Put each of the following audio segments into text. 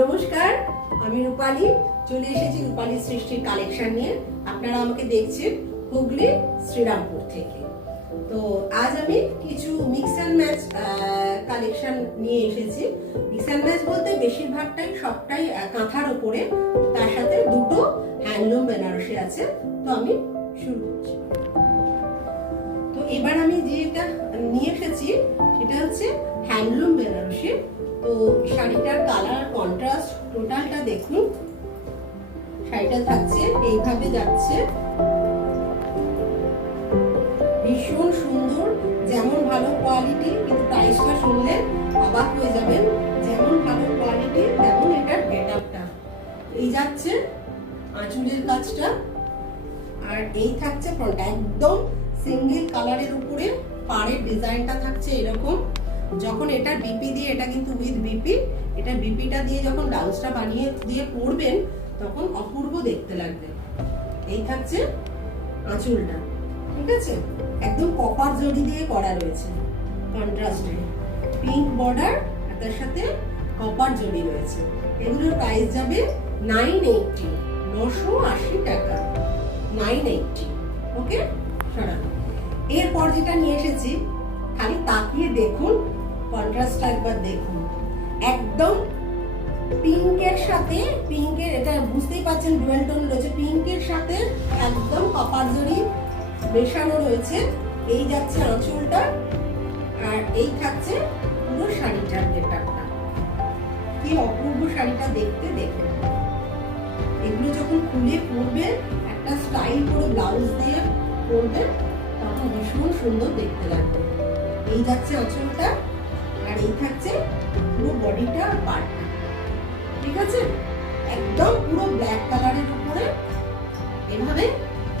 নমস্কার, আমি রূপালী। চলে এসেছি রূপালী সৃষ্টির কালেকশন নিয়ে। আপনারা আমাকে দেখছেন হুগলি শ্রীরামপুর থেকে। তো আজ আমি কিছু মিক্স অ্যান্ড ম্যাচ কালেকশন নিয়ে এসেছি। মিক্স অ্যান্ড ম্যাচ বলতে বেশিরভাগটাই সবটাই কাঁথার উপরে, তার সাথে দুটো হ্যান্ডলুম বেনারসি আছে। তো আমি শুরু করছি। তো এবার আমি যেটা নিয়ে এসেছি সেটা হচ্ছে হ্যান্ডলুম বেনারসি। তো শাড়িটার কালার কন্ট্রাস্ট টোটালটা দেখুন। শাড়িটা থাকছে এইভাবে, যাচ্ছে ভীষণ সুন্দর, যেমন ভালো কোয়ালিটি, কিন্তু প্রাইসটা শুনলে অবাক হয়ে যাবেন। যেমন ভালো কোয়ালিটি তেমন এটার গেটআপটা। এই যাচ্ছে আঁচলের কাজটা, আর এই থাকছে ফ্রন্ট। একদম সিঙ্গেল কালারের উপরে পাড়ের ডিজাইনটা থাকছে এরকম। যখন এটা বিপি দিয়ে, এটা কিন্তু উইথ বিপি, এটা বিপিটা দিয়ে যখন ব্লাউজটা বানিয়ে দিয়ে পরবেন তখন অপূর্ব দেখতে লাগবে। এই থাকছে আঁচলটা, ঠিক আছে? একদম কপার জড়ি দিয়ে করা রয়েছে, কন্ট্রাস্টে পিঙ্ক বর্ডার আর তার সাথে কপার জড়ি রয়েছে। এগুলোর প্রাইস যাবে 980, 980 টাকা, 980। ওকে, সরান। এরপর যেটা নিয়ে এসেছি, খালি তাকিয়ে দেখুন, কন্ট্রাস্টটা একবার দেখুন। একদম পিঙ্কের সাথে, পিঙ্কের এটা বুঝতেই পাচ্ছেন ডুয়াল টোন রয়েছে, পিঙ্কের সাথে একদম কপার জড়ি মেশানো রয়েছে। এই যাচ্ছে আঁচলটা, আর এই থাকছে পুরো শাড়িটার গেটআপটা। কি অপূর্ব শাড়িটা দেখতে, দেখুন। এগুলো যখন খুলে পরবে, একটা স্টাইল করে ব্লাউজ দিয়ে পরবে, তখন ভীষণ সুন্দর দেখতে লাগবে। এই যাচ্ছে আঁচলটা, আর এই থাকছে পুরো বডিটা আর পাড়টা, ঠিক আছে? একদম পুরো ব্ল্যাক কালারের উপরে এভাবে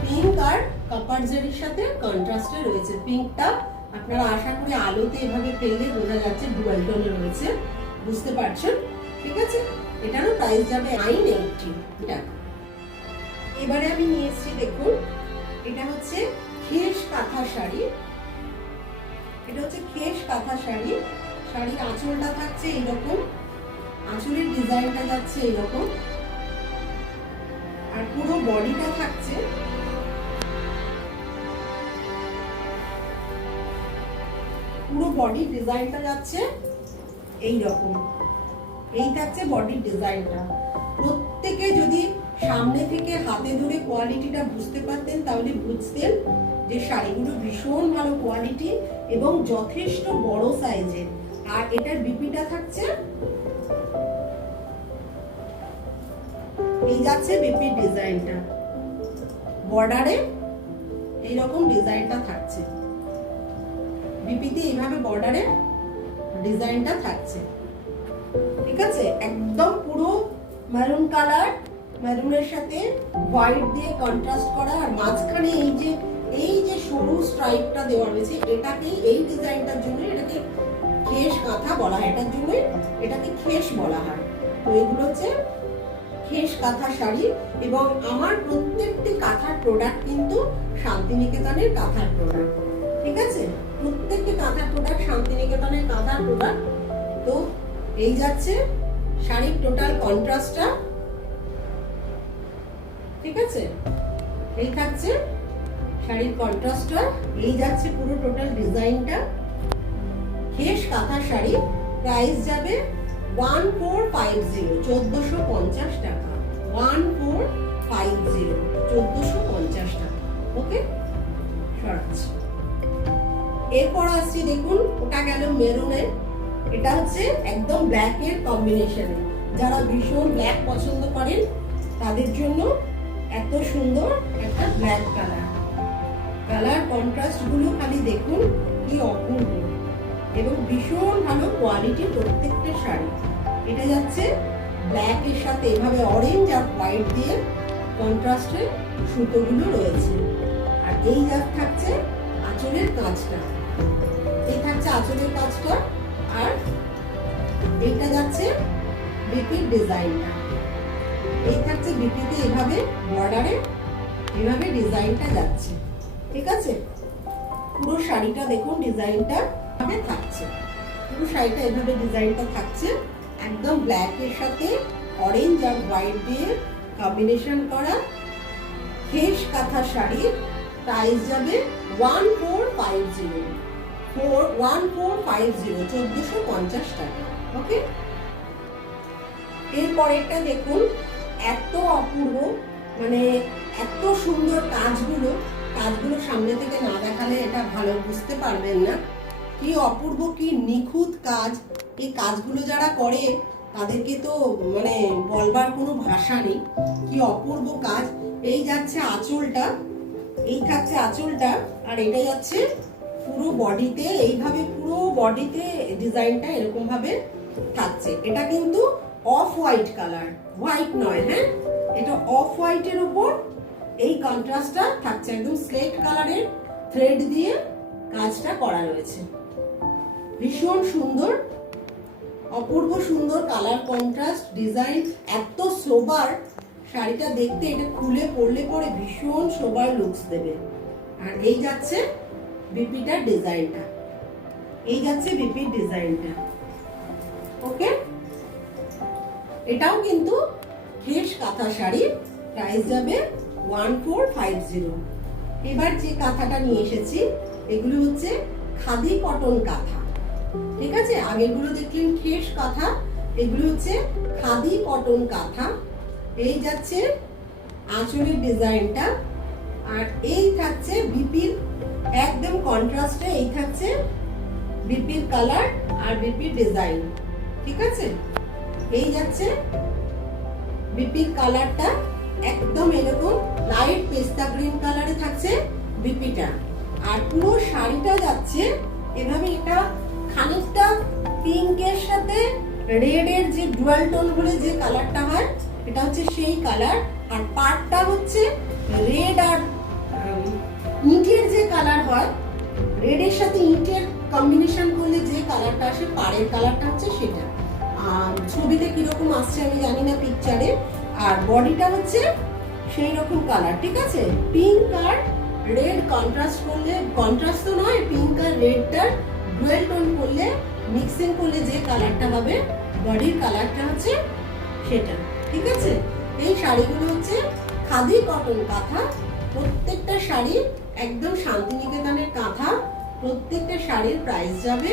পিঙ্ক আর কপার জরির সাথে কন্ট্রাস্টে রয়েছে। পিঙ্কটা আপনারা আশা করি আলোতে এভাবে ফেললে বোঝা যাচ্ছে ডুয়াল টোনে রয়েছে, বুঝতে পারছেন? ঠিক আছে, এটারও প্রাইস যাবে 980 টাকা। এবারে আমি নিয়ে এসেছি, দেখুন, এটা হচ্ছে খেস কাঁথা শাড়ি। এটা হচ্ছে খেস কাঁথা শাড়ি। শাড়ির আঁচলটা থাকছে এইরকম, আঁচলের ডিজাইনটা যাচ্ছে এইরকম, আর পুরো বডিটা থাকছে পুরো বডির ডিজাইনটা যাচ্ছে এইরকম। এই থাকছে বডির ডিজাইনটা। প্রত্যেকে যদি সামনে থেকে হাতে ধরে কোয়ালিটিটা বুঝতে পারতেন তাহলে বুঝতেন যে শাড়িগুলো ভীষণ ভালো কোয়ালিটি এবং যথেষ্ট বড় সাইজের। আর এটার বিপিটা থাকছে, এই যাচ্ছে বিপির ডিজাইনটা, বর্ডারে এইরকম ডিজাইনটা থাকছে, বিপিতে এইভাবে বর্ডারে ডিজাইনটা থাকছে, ঠিক আছে? একদম পুরো মেরুন কালার, মেরুনের সাথে হোয়াইট দিয়ে কন্ট্রাস্ট করা, আর মাঝখানে এই যে সরু স্ট্রাইপটা দেওয়া রয়েছে, এটাকে এই ডিজাইনটার জন্য এটাকে খেস কাঁথা বলা হয়, এটার জন্য এটাকে খেস বলা হয়। তো এগুলো হচ্ছে খেস কাঁথা শাড়ি, এবং আমার প্রত্যেকটি কাঁথার প্রোডাক্ট কিন্তু শান্তিনিকেতনের কাঁথার প্রোডাক্ট, ঠিক আছে? প্রত্যেকটি কাঁথার প্রোডাক্ট শান্তিনিকেতনের কাঁথার প্রোডাক্ট। তো এই যাচ্ছে শাড়ির টোটাল কন্ট্রাস্টটা, ঠিক আছে? এই থাকছে শাড়ির কন্ট্রাস্টটা, এই যাচ্ছে পুরো টোটাল ডিজাইনটা। খেস কাঁথা শাড়ি, প্রাইস যাবে 1450, 1450 টাকা, 1450, 1450 টাকা। ওকে, সরাচ্ছি। এরপর আসছি, দেখুন, ওটা গেল মেরুনের। এটা হচ্ছে একদম ব্ল্যাকের কম্বিনেশনে। যারা ভীষণ ব্ল্যাক পছন্দ করেন তাদের জন্য এত সুন্দর একটা ব্ল্যাক কালার। কালার কন্ট্রাস্ট গুলো খালি দেখুন, কি অপূর্ব এবং ভীষণ ভালো কোয়ালিটি প্রত্যেকটা শাড়ি। এটা যাচ্ছে ব্ল্যাক এর সাথে এভাবে অরেঞ্জ আর হোয়াইট দিয়ে কন্ট্রাস্টের সুতোগুলো রয়েছে। আর এই যা থাকছে আঁচলের কাজটা, এই থাকছে আঁচলের কাজটা, আর এইটা যাচ্ছে বিপির ডিজাইনটা। এই থাকছে বিপিতে এভাবে বর্ডারে এভাবে ডিজাইনটা যাচ্ছে, ঠিক আছে? পুরো শাড়িটা দেখুন, ডিজাইনটা এভাবে থাকছে, পুরো শাড়িটা এভাবে ডিজাইনটা থাকছে। একদম ব্ল্যাকের সাথে অরেঞ্জ আর হোয়াইট দিয়ে কম্বিনেশন করা খেস কাঁথা শাড়ির প্রাইস যাবে 1450 1450 টাকা। ওকে, এরপরেরটা দেখুন, এত অপূর্ব, মানে এত সুন্দর কাজগুলো সামনে থেকে না দেখালে এটা ভালো বুঝতে পারবেন না। কি অপূর্ব, কি নিখুঁত কাজ। এই কাজগুলো যারা করে তাদেরকে তো মানে বলবার কোনো ভাষা নেই। কি অপূর্ব কাজ। এই যাচ্ছে আঁচলটা, এই থাকছে আঁচলটা, আর এটা যাচ্ছে পুরো বডিতে, এইভাবে পুরো বডিতে ডিজাইনটা এরকম ভাবে থাকছে। এটা কিন্তু অফ হোয়াইট কালার, হোয়াইট নয়, হ্যাঁ, এটা অফ হোয়াইটের উপর এই কন্ট্রাস্টটা থাকছে, একদম স্লেট কালারের থ্রেড দিয়ে কাজটা করা রয়েছে। ভীষণ সুন্দর, অপূর্ব সুন্দর কালার কন্ট্রাস্ট, ডিজাইন এত সোবার। শাড়িটা দেখতে, এটা খুলে পরলে পরে ভীষণ সোবার লুকস দেবে। আর এই যাচ্ছে বিপিটার ডিজাইনটা, এই যাচ্ছে বিপির ডিজাইনটা। ওকে, এটাও কিন্তু খেস কাঁথা শাড়ি, প্রাইস যাবে 1450। এবার যে কাঁথাটা নিয়ে এসেছি এগুলো হচ্ছে খাদি কটন কাঁথা। ঠিক আছে, আগেরগুলো দেখলেন খেস কাঁথা, এগুলো হচ্ছে খাদি কটন কাঁথা। এই যাচ্ছে আঁচলের ডিজাইনটা, আর এই থাকছে বিপির একদম কন্ট্রাস্টে, এই থাকছে বিপির কালার আর বিপির ডিজাইন। ঠিক আছে, এই যাচ্ছে বিপির কালারটা, একদম এরকম লাইট পেস্তা গ্রিন কালারে থাকছে বিপিটা। আর পুরো শাড়িটা যাচ্ছে এভাবে, এটা খানিকটা পিঙ্কের সাথে রেডের যে ডুয়াল টোন বলে যে কালারটা হয়, এটা হচ্ছে সেই কালার। আর পাড়টা হচ্ছে রেড আর ইটের যে কালার হয়, রেডের সাথে ইটের কম্বিনেশন করলে যে কালারটা আসে, পাড়ের কালারটা হচ্ছে সেটা। ছবিতে কিরকম আসছে আমি জানি না, পিকচারে। আর বডিটা হচ্ছে সেই রকম কালার। ঠিক আছে, পিঙ্ক আর রেড কন্ট্রাস্ট করলে, কন্ট্রাস্ট তো নয়, পিঙ্ক আর রেডটার ডুয়েল টোন করলে, মিক্সিং করলে যে কালারটা হবে, বডির কালারটা হচ্ছে সেটা। ঠিক আছে, এই শাড়িগুলো হচ্ছে খাদি কটন কাঁথা। প্রত্যেকটা শাড়ি একদম শান্তিনিকেতনের কাঁথা। প্রত্যেকটা শাড়ির প্রাইস যাবে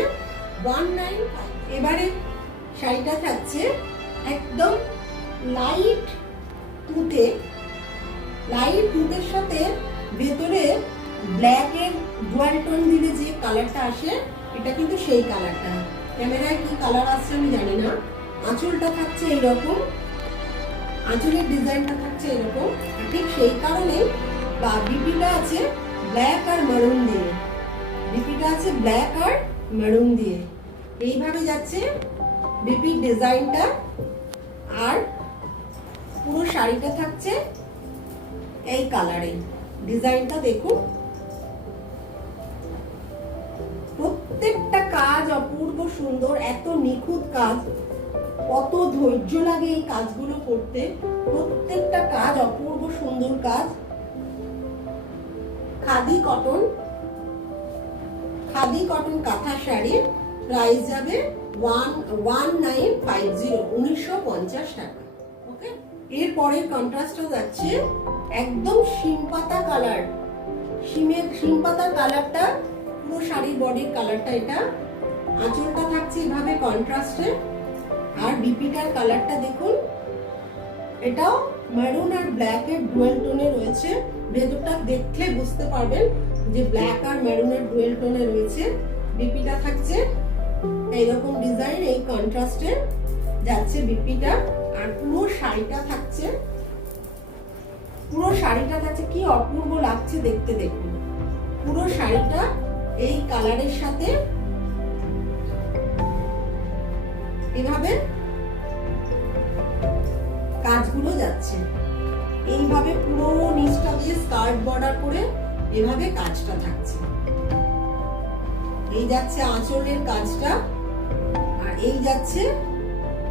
195। এবারে শাড়িটা থাকছে একদম লাইট তুতে, লাইট তুতের সাথে ভেতরে ব্ল্যাকের ডুয়াল টোন দিলে যে কালারটা আসে, এটা কিন্তু সেই কালারটা। ক্যামেরায় কি কালার আসছে আমি জানি না। আঁচলটা থাকছে এইরকম, আঁচলের ডিজাইনটা থাকছে এরকম, ঠিক সেই কারণে বা বিপিটা আছে ব্ল্যাক আর মেরুন দিয়ে, বিপিটা আছে ব্ল্যাক আর মেরুন দিয়ে। এইভাবে যাচ্ছে বিপির ডিজাইনটা। আর পুরো শাড়িটা থাকছে এই কালারে। ডিজাইনটা দেখুন, প্রত্যেকটা কাজ অপূর্ব সুন্দর, এত নিখুঁত কাজ, কত ধৈর্য লাগে এই কাজগুলো করতে। প্রত্যেকটা কাজ অপূর্ব সুন্দর কাজ। খাদি কটন, খাদি কটন কাঁথা শাড়ির প্রাইস যাবে 1950 টাকা। ওকে, এর পরের কন্ট্রাস্টটা যাচ্ছে একদম শিম পাতা কালার, শিম পাতার কালারটা পুরো শাড়ির বডির কালারটা এটা। আঁচলটা থাকছে এভাবে কন্ট্রাস্টে। আর বিপিটার কালারটা দেখুন, এটাও মেরুন আর ব্ল্যাক এর ডুয়েল টোনে রয়েছে। ভেতরটা দেখলে বুঝতে পারবেন যে ব্ল্যাক আর মেরুনের ডুয়েল টোনে রয়েছে। বিপিটা থাকছে এইরকম ডিজাইন, এই কন্ট্রাস্টে যাচ্ছে বিপিটা। আর পুরো শাড়িটা থাকছে, পুরো শাড়িটা থাকছে কি অপূর্ব লাগছে দেখতে। দেখুন পুরো শাড়িটা এই কালারের সাথে এভাবে কাজগুলো যাচ্ছে। এইভাবে পুরো নিচটা দিয়ে স্কার্ট বর্ডার করে এভাবে কাজটা থাকছে। এই যাচ্ছে আঁচলের কাজটা, আর এই যাচ্ছে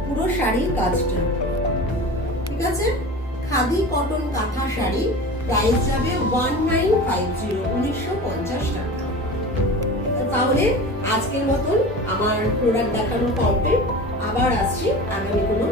পুরো শাড়ির কাজটা। ঠিক আছে, খাদি কটন কাঁথা শাড়ি, প্রাইস যাবে 1950 টাকা। তাহলে আজকের মতন আমার প্রোডাক্ট দেখানো কমপ্লিট। আবার আসছি আগামী কোনো